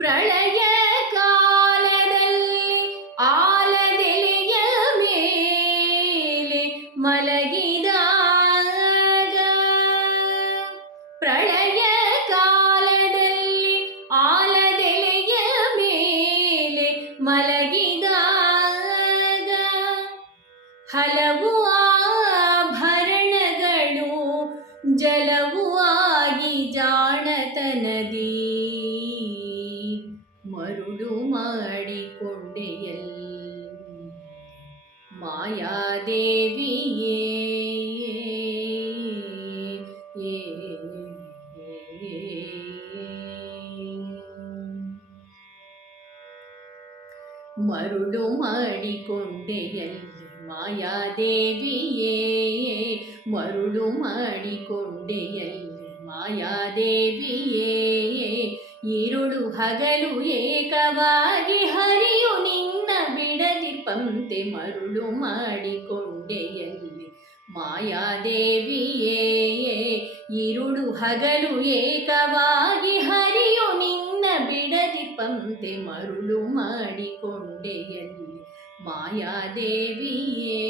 ಪ್ರಳಯ ಕಾಲದಲ್ಲಿ ಆಲದೆಲೆಯ ಮೇಲೆ ಮಲಗಿದಾಗ ಮರುಳು ಮಾಡಿಕೊಂಡೆಯಲ್ ಮಾಯಾದೇವಿಯೇ ಏ, ಮರುಳು ಮಾಡಿಕೊಂಡೆಯಲ್ಲಿ ಮಾಯಾದೇವಿಯೇ ಮರುಳು ಮಾಡಿಕೊಂಡೆಯಲ್ಲಿ ಮಾಯಾದೇವಿಯೇ ಈರುಳು ಹಗಲು ಏಕವಾಗಿ ಹರಿಯು ನಿನ್ನ ಬಿಡದಿ ಪಂತೆ ಮರುಳು ಮಾಡಿಕೊಂಡೆಯಲ್ಲಿ ಮಾಯಾದೇವಿಯೇ ಈರುಳು ಹಗಲು ಏಕವಾಗಿ ಹರಿಯು ನಿನ್ನ ಬಿಡದಿ ಪಂತೆ ಮರುಳು ಮಾಡಿಕೊಂಡೆಯಲ್ಲಿ ಮಾಯಾದೇವಿಯೇ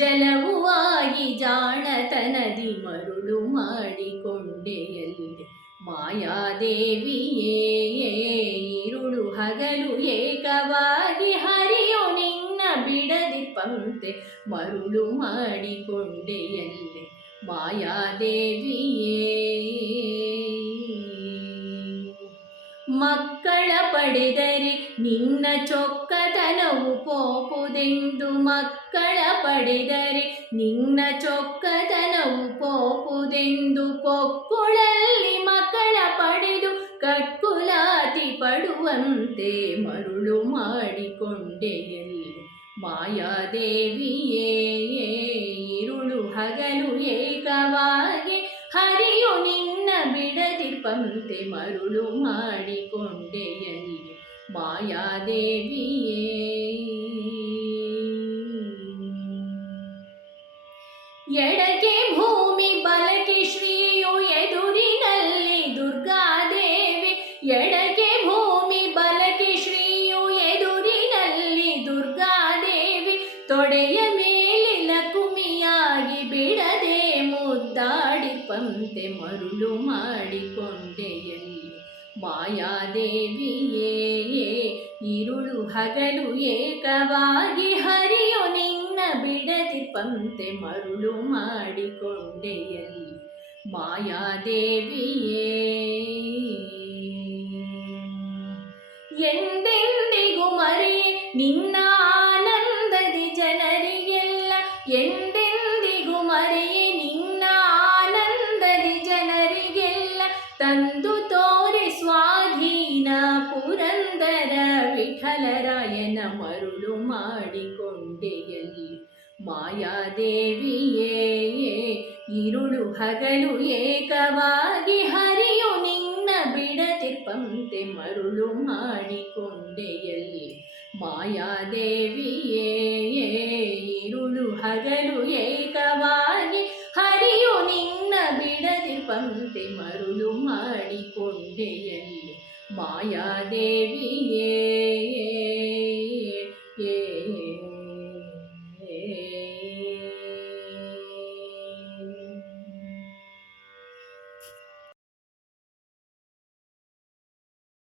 ಆಭರಣಗಳು ಜಲವು ಆಗಿ ಜಾಣತನದಿ ಮರುಳು ಮಾಡಿಕೊಂಡೆಯಲ್ಲಿ ಮಾಯಾದೇವಿಯೇ ಇರುಳು ಹಗಲು ಏಕವಾಗಿ ಹರಿಯು ನಿನ್ನ ಬಿಡದಿ ಪಂತೆ ಮರುಳು ಮಾಡಿಕೊಂಡೆಯಲ್ಲಿ ಮಾಯಾದೇವಿಯೇ, ಮಕ್ಕಳ ಪಡೆದರೆ ನಿನ್ನ ಚೊಕ್ಕತನವು ಪೋಪುದೆಂದು ಮಕ್ಕಳ ಪಡೆದರೆ ನಿನ್ನ ಚೊಕ್ಕತನವು ಪೋಪುದೆಂದು ಪೊಕ್ಕುಳಲ್ಲಿ ಮಕ್ಕಳ ಪಡೆದು ಕಕ್ಕುಲಾತಿ ಪಡುವಂತೆ ಮರುಳು ಮಾಡಿಕೊಂಡೆಯಲ್ಲಿ ಮಾಯಾದೇವಿಯೇ ಇರುಳು ಹಗಲು ಏಕವಾಗಿ ಹರಿಯು ನಿನ್ನ ಬಿಡದಿರ್ಪಂತೆ ಮರುಳು ಮಾಡಿಕೊಂಡೆಯಲ್ಲಿ ಮಾಯಾದೇವಿಯೇ ಎಡಕ್ಕೆ ಭೂಮಿ ಬಲಕೆ ಶ್ರೀಯು ಎದುರಿನಲ್ಲಿ ದುರ್ಗಾದೇವಿ. ಎಡಗೆ ಭೂಮಿ ಬಲಕೆ ಶ್ರೀಯು ಎದುರಿನಲ್ಲಿ ದುರ್ಗಾದೇವಿ. ತೊಡೆಯ ಮೇಲಿನ ಕುಮಿಯಾಗಿ ಬಿಡದೆ ಮುದ್ದಾಡಿಪಂತೆ ಮರುಳು ಮಾಡಿಕೊಂಡೆಯಲ್ಲಿ ಮಾಯಾದೇವಿಯೇ ಹಗಲು ಏಕವಾಗಿ ಹರಿಯು ನಿನ್ನ ಬಿಡದಿಪ್ಪಂತೆ ಮರುಳು ಮಾಡಿಕೊಂಡೆಯಲ್ಲಿ. ಮಾಯಾದೇವಿಯೇ, ಎಂದೆಂದಿಗೂ ಮರಿ ನಿನ್ನ ಆನಂದದಿ ಜನರಿಗೆಲ್ಲ. ಎಂದೆಂದಿಗೂ ಮರಿ ನಿನ್ನ ಆನಂದದಿ ಜನರಿಗೆಲ್ಲ. ತಂದು ಗುಡ್ಡೆಯಲ್ಲಿ ಮಾಯಾದೇವಿಯೇ ಇರುಳು ಹಗಲು ಏಕವಾಗಿ ಹರಿಯು ನಿನ್ನ ಬಿಡದಿರ್ಪಂತೆ ಮರುಳು ಮಾಡಿಕೊಂಡೆಯಲ್ಲಿ. ಮಾಯಾದೇವಿಯೇ ಇರುಳು ಹಗಲು ಏಕವಾಗಿ ಹರಿಯು ನಿನ್ನ ಬಿಡದಿರ್ಪಂತೆ ಮರುಳು ಮಾಡಿಕೊಂಡೆಯಲ್ಲಿ. ಮಾಯಾದೇವಿಯೇ